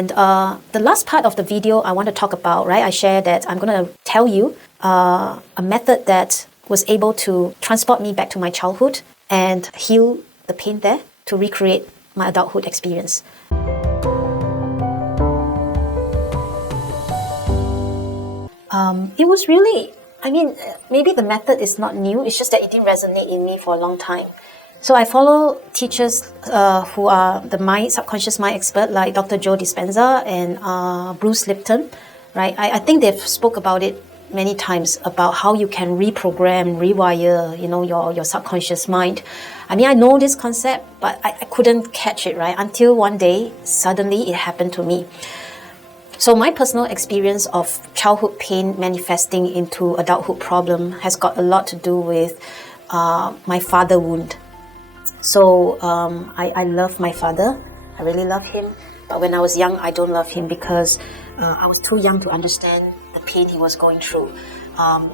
And the last part of the video I want to talk about, right? I share that I'm going to tell you a method that was able to transport me back to my childhood and heal the pain there to recreate my adulthood experience. It was really, maybe the method is not new, it's just that it didn't resonate in me for a long time. So I follow teachers who are the subconscious mind expert, like Dr. Joe Dispenza and Bruce Lipton, right? I think they've spoke about it many times about how you can reprogram, rewire, your subconscious mind. I know this concept, but I couldn't catch it, right? Until one day, suddenly it happened to me. So my personal experience of childhood pain manifesting into adulthood problem has got a lot to do with my father wound. So I love my father. I really love him. But when I was young, I don't love him because I was too young to understand the pain he was going through.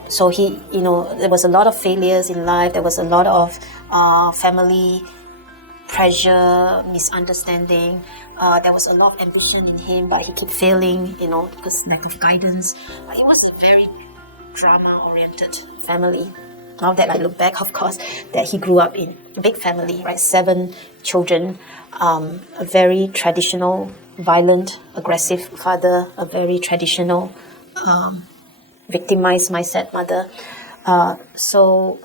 So there was a lot of failures in life. There was a lot of family pressure, misunderstanding. There was a lot of ambition in him, but he kept failing, because lack of guidance. But it was a very drama-oriented family. Now that I look back, of course, that he grew up in a big family, right? 7 children, a very traditional, violent, aggressive father, a very traditional, victimized mindset mother. So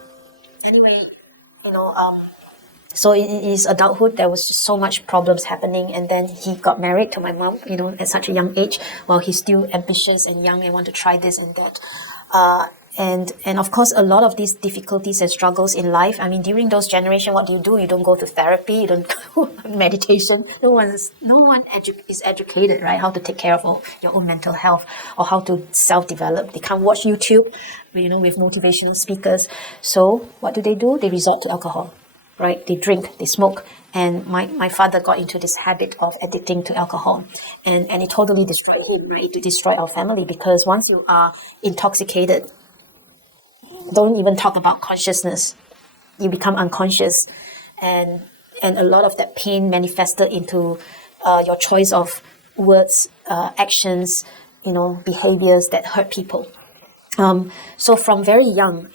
in his adulthood, there was just so much problems happening, and then he got married to my mom, at such a young age, while he's still ambitious and young and want to try this and that. And of course, a lot of these difficulties and struggles in life, during those generations, what do? You don't go to therapy, you don't go meditation. No one is educated, right? How to take care of your own mental health or how to self-develop. They can't watch YouTube, with motivational speakers. So what do? They resort to alcohol, right? They drink, they smoke. And my father got into this habit of addicting to alcohol. And it totally destroyed him, right? To destroy our family, because once you are intoxicated, don't even talk about consciousness. You become unconscious. And a lot of that pain manifested into your choice of words, actions, behaviors that hurt people. So from very young,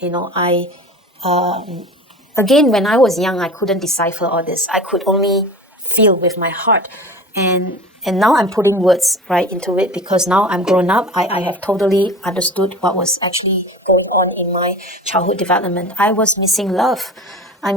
Again, when I was young, I couldn't decipher all this. I could only feel with my heart. And now I'm putting words right into it, because now I'm grown up. I have totally understood what was actually going on in my childhood development. I was missing love. I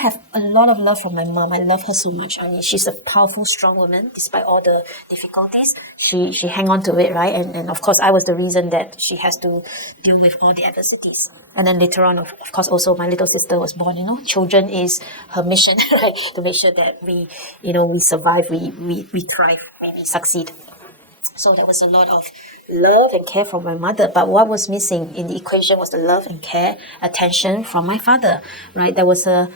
have a lot of love from my mom. I love her so much. She's a powerful, strong woman. Despite all the difficulties, she hang on to it, right? And of course, I was the reason that she has to deal with all the adversities. And then later on, of course, also my little sister was born. Children is her mission, right? To make sure that we survive, we thrive, we succeed. So there was a lot of love and care from my mother. But what was missing in the equation was the love and care, attention from my father, right? There was a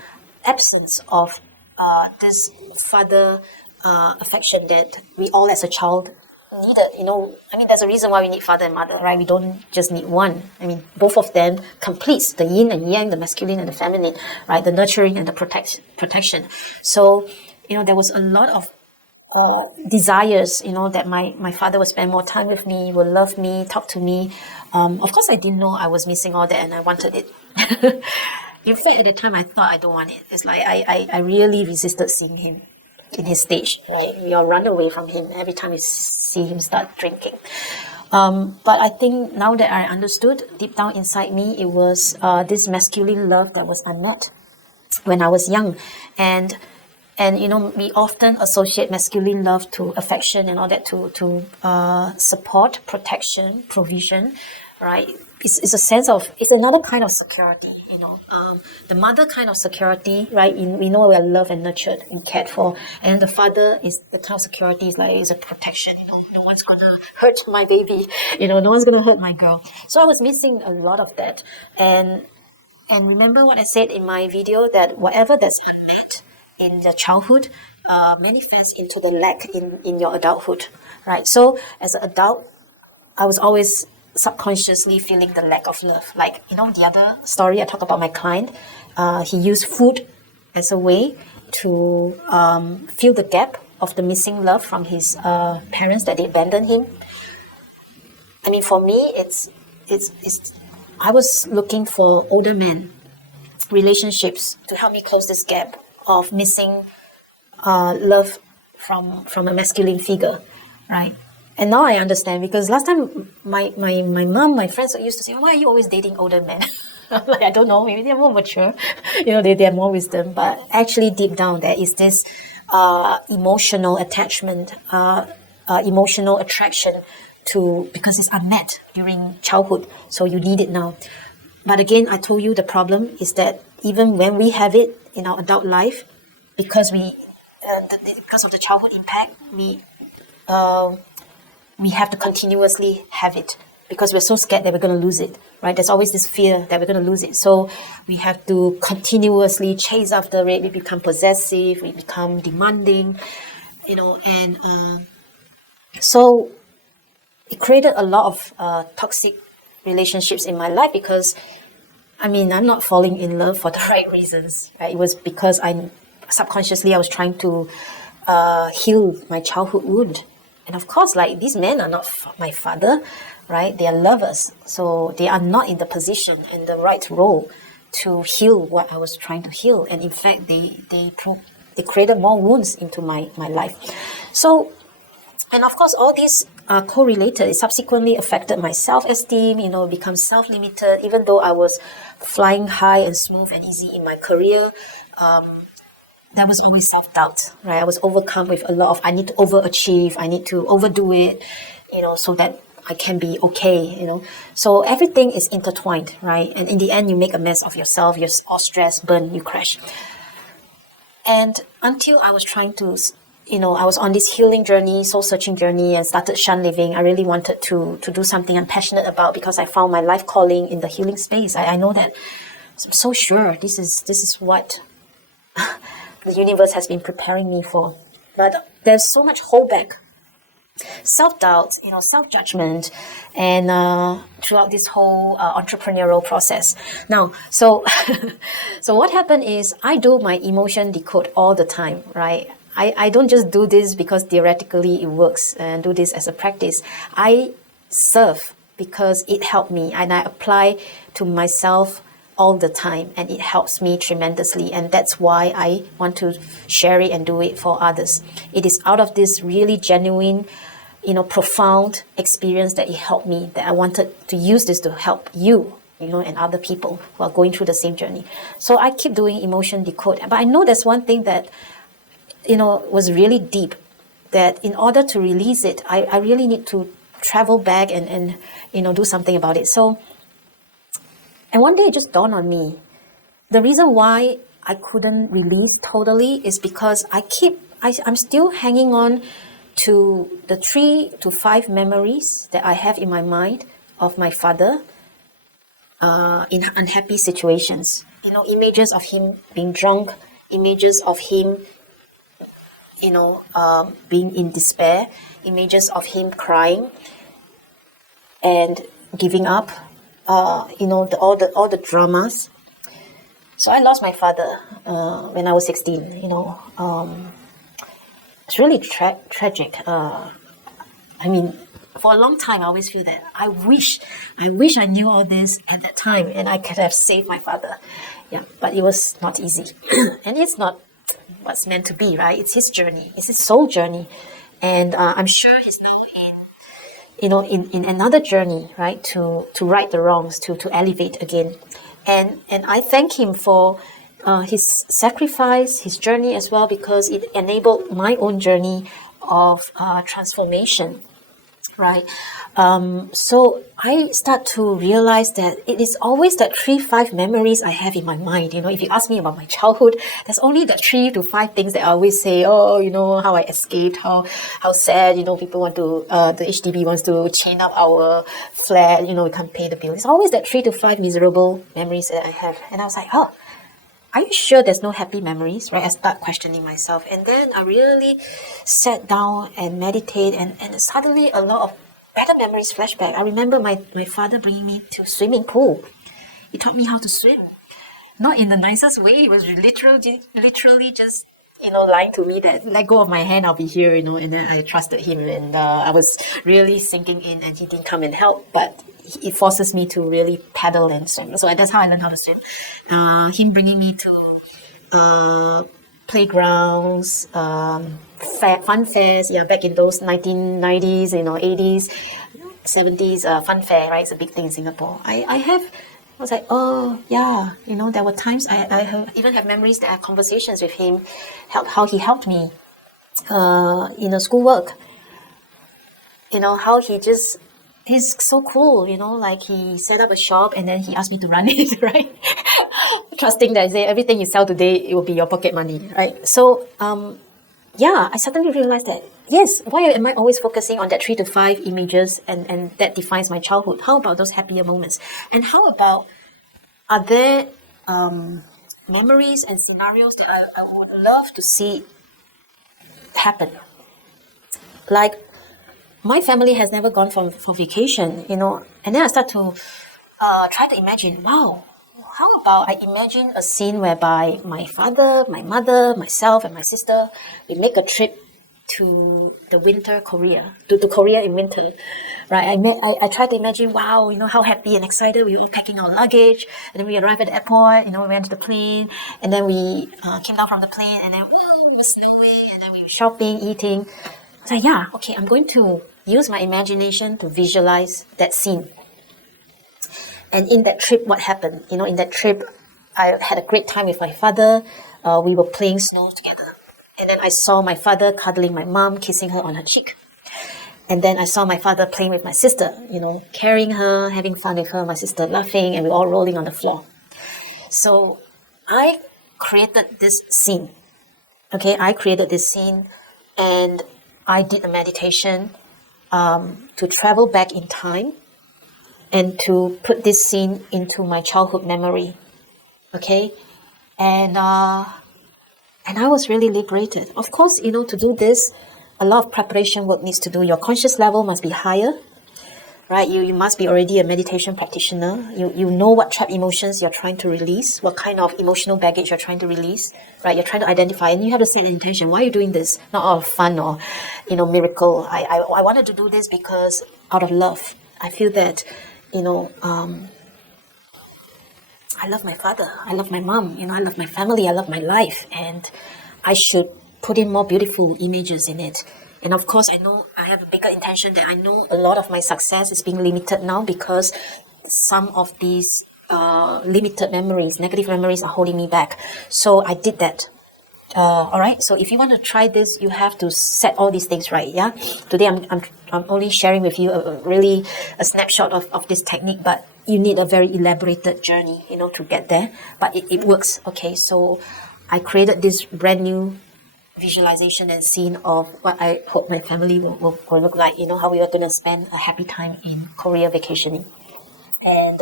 absence of this father affection that we all as a child needed. There's a reason why we need father and mother, right? We don't just need one. Both of them completes the yin and yang, the masculine and the feminine, right? The nurturing and the protection. So, there was a lot of desires, that my father would spend more time with me, would love me, talk to me. Of course, I didn't know I was missing all that, and I wanted it. In fact, at the time, I thought I don't want it. It's like I really resisted seeing him in his stage, right? We all run away from him every time we see him start drinking. But I think now that I understood, deep down inside me, it was this masculine love that was unmet when I was young. And we often associate masculine love to affection and all that, to support, protection, provision, right? It's a sense of, it's another kind of security, the mother kind of security, right? We know we are loved and nurtured and cared for. And the father is the kind of security, is a protection, no one's going to hurt my baby, no one's going to hurt my girl. So I was missing a lot of that. And remember what I said in my video, that whatever that's unmet in the childhood manifests into the lack in your adulthood, right? So as an adult, I was always subconsciously feeling the lack of love. Like, the other story I talked about my client, he used food as a way to fill the gap of the missing love from his parents, that they abandoned him. I mean, for me, it's I was looking for older men, relationships to help me close this gap of missing love from a masculine figure, right? And now I understand, because last time my mom, my friends used to say, why are you always dating older men? Like, I don't know, maybe they're more mature, they have more wisdom. But actually deep down there is this emotional attachment, emotional attraction to, because it's unmet during childhood, so you need it now. But again, I told you the problem is that even when we have it in our adult life, because because of the childhood impact, we have to continuously have it, because we're so scared that we're going to lose it, right? There's always this fear that we're going to lose it. So we have to continuously chase after it. We become possessive, we become demanding, and so it created a lot of toxic relationships in my life, because I'm not falling in love for the right reasons, right? It was because subconsciously I was trying to heal my childhood wound. And of course, like, these men are not my father, right? They are lovers. So they are not in the position and the right role to heal what I was trying to heal. And in fact, they created more wounds into my life. So, and of course, all these are correlated. It subsequently affected my self-esteem, become self-limited. Even though I was flying high and smooth and easy in my career, there was always self-doubt, right? I was overcome with a lot of, I need to overachieve, I need to overdo it, so that I can be okay, So everything is intertwined, right? And in the end, you make a mess of yourself, you're all stressed, burn, you crash. And until I was trying to, I was on this healing journey, soul-searching journey, and started Shan Living. I really wanted to do something I'm passionate about, because I found my life calling in the healing space. I know that, I'm so sure this is what the universe has been preparing me for. But there's so much holdback, self-doubt, self-judgment, and throughout this whole entrepreneurial process. Now, so what happened is, I do my emotion decode all the time, right? I don't just do this because theoretically it works and do this as a practice. I serve because it helped me, and I apply to myself all the time, and it helps me tremendously. And that's why I want to share it and do it for others. It is out of this really genuine, profound experience that it helped me, that I wanted to use this to help you, and other people who are going through the same journey. So I keep doing emotion decode. But I know there's one thing that, was really deep, that in order to release it, I really need to travel back and do something about it. So, and one day it just dawned on me, the reason why I couldn't release totally is because I'm still hanging on to the 3 to 5 memories that I have in my mind of my father in unhappy situations. Images of him being drunk, images of him, being in despair, images of him crying and giving up, all the dramas. So I lost my father when I was 16. It's really tragic. For a long time, I always feel that I wish I knew all this at that time, and I could have saved my father. Yeah, but it was not easy, and it's not what's meant to be, right? It's his journey, it's his soul journey, and I'm sure he's now in another journey, right? To right the wrongs, to elevate again, and I thank him for his sacrifice, his journey as well, because it enabled my own journey of transformation. Right. So I start to realize that it is always that 3-5 memories I have in my mind. If you ask me about my childhood, there's only that 3 to 5 things that I always say, how I escaped, how sad, people want to, the HDB wants to chain up our flat, we can't pay the bill. It's always that 3 to 5 miserable memories that I have. And I was like, are you sure there's no happy memories, right? I start questioning myself. And then I really sat down and meditate, and suddenly a lot of better memories flash back. I remember my father bringing me to a swimming pool. He taught me how to swim. Not in the nicest way. It was literally just lying to me that let go of my hand, I'll be here, and then I trusted him, and I was really sinking in, and he didn't come and help, but it forces me to really paddle and swim. So that's how I learned how to swim. Him bringing me to playgrounds, fun fairs, back in those 1990s, 80s, 70s, fun fair, right? It's a big thing in Singapore. I was like, oh, yeah, there were times I even have memories that I have conversations with him, how he helped me, schoolwork, how he's so cool, like he set up a shop and then he asked me to run it, right? Trusting that everything you sell today, it will be your pocket money, right? So, I suddenly realized that, yes, why am I always focusing on that 3 to 5 images and that defines my childhood? How about those happier moments? And how about, are there memories and scenarios that I would love to see happen? Like, my family has never gone for vacation, and then I start to try to imagine, wow, how about I imagine a scene whereby my father, my mother, myself, and my sister, we make a trip to the winter Korea, to Korea in winter, right? I try to imagine, wow, how happy and excited we were packing our luggage, and then we arrived at the airport, we went to the plane, and then we came down from the plane, and then, it was snowing, and then we were shopping, eating. So okay, I'm going to use my imagination to visualize that scene. And in that trip, what happened? In that trip, I had a great time with my father. We were playing snow together. And then I saw my father cuddling my mom, kissing her on her cheek. And then I saw my father playing with my sister, carrying her, having fun with her, my sister laughing, and we were all rolling on the floor. So I created this scene. Okay, I created this scene, and I did a meditation to travel back in time and to put this scene into my childhood memory. Okay, and I was really liberated. Of course, to do this, a lot of preparation work needs to do. Your conscious level must be higher, right? You must be already a meditation practitioner. You know what trapped emotions you're trying to release, what kind of emotional baggage you're trying to release, right? You're trying to identify, and you have to set an intention. Why are you doing this? Not out of fun or, miracle. I wanted to do this because out of love. I feel that, I love my father, I love my mom, I love my family, I love my life, and I should put in more beautiful images in it. And of course, I know I have a bigger intention that I know a lot of my success is being limited now because some of these limited memories, negative memories are holding me back. So I did that. All right. So if you want to try this, you have to set all these things right. Yeah. Today I'm only sharing with you a snapshot of this technique, but you need a very elaborated journey, to get there. But it works. Okay. So I created this brand new visualization and scene of what I hope my family will look like. How we are going to spend a happy time in Korea vacationing, and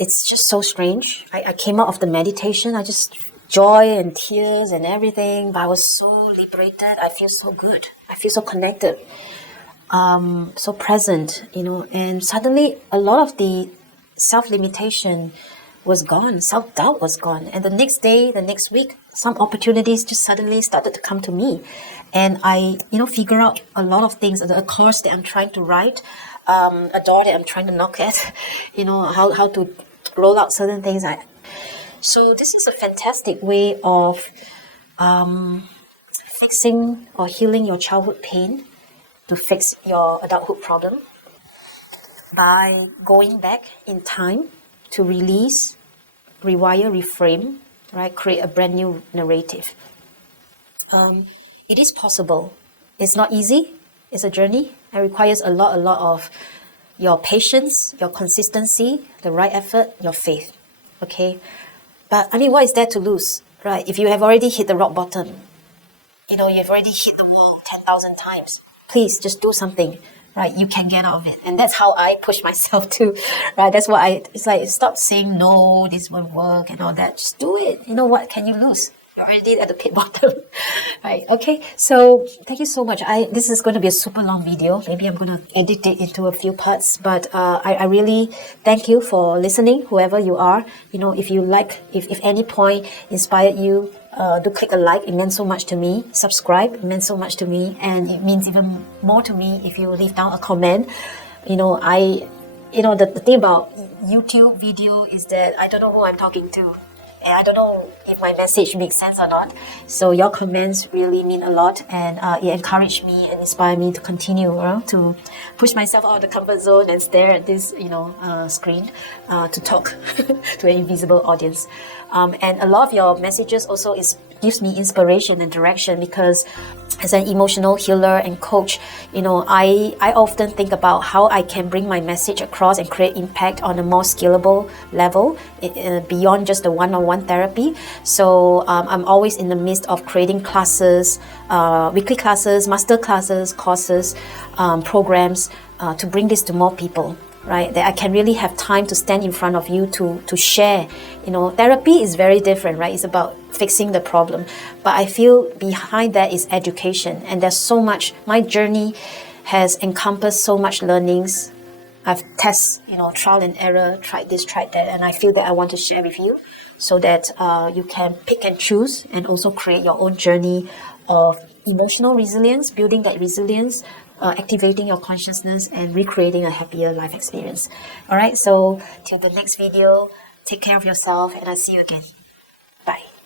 it's just so strange. I came out of the meditation. I just joy and tears and everything, but I was so liberated. I feel so good. I feel so connected, so present, and suddenly a lot of the self-limitation was gone. Self-doubt was gone. And the next day, the next week, some opportunities just suddenly started to come to me. And I, figure out a lot of things, a course that I'm trying to write, a door that I'm trying to knock at, how to roll out certain things. So this is a fantastic way of fixing or healing your childhood pain to fix your adulthood problem by going back in time to release, rewire, reframe, right? Create a brand new narrative. It is possible. It's not easy. It's a journey. It requires a lot of your patience, your consistency, the right effort, your faith. Okay? But what is there to lose, right? If you have already hit the rock bottom, you've already hit the wall 10,000 times, please just do something, right? You can get out of it. And that's how I push myself too, right? That's why it's like, stop saying, no, this won't work and all that. Just do it. What can you lose? You're already at the pit bottom, right? Okay, so thank you so much. This is going to be a super long video. Maybe I'm going to edit it into a few parts, but I really thank you for listening, whoever you are. If you like, if any point inspired you, do click a like. It means so much to me. Subscribe, it means so much to me, and it means even more to me if you leave down a comment. The thing about YouTube video is that I don't know who I'm talking to, and I don't know if my message makes sense or not. So your comments really mean a lot, and it encouraged me and inspired me to continue to push myself out of the comfort zone and stare at this screen to talk to an invisible audience. And a lot of your messages also gives me inspiration and direction, because as an emotional healer and coach, I often think about how I can bring my message across and create impact on a more scalable level beyond just the one-on-one therapy. So I'm always in the midst of creating classes, weekly classes, master classes, courses, programs to bring this to more people. Right, that I can really have time to stand in front of you to share. Therapy is very different, right? It's about fixing the problem, but I feel behind that is education, and there's so much. My journey has encompassed so much learnings. I've tested, trial and error, tried this, tried that, and I feel that I want to share with you, so that you can pick and choose, and also create your own journey of emotional resilience, building that resilience, activating your consciousness, and recreating a happier life experience. All right, so till the next video, take care of yourself, and I'll see you again. Bye.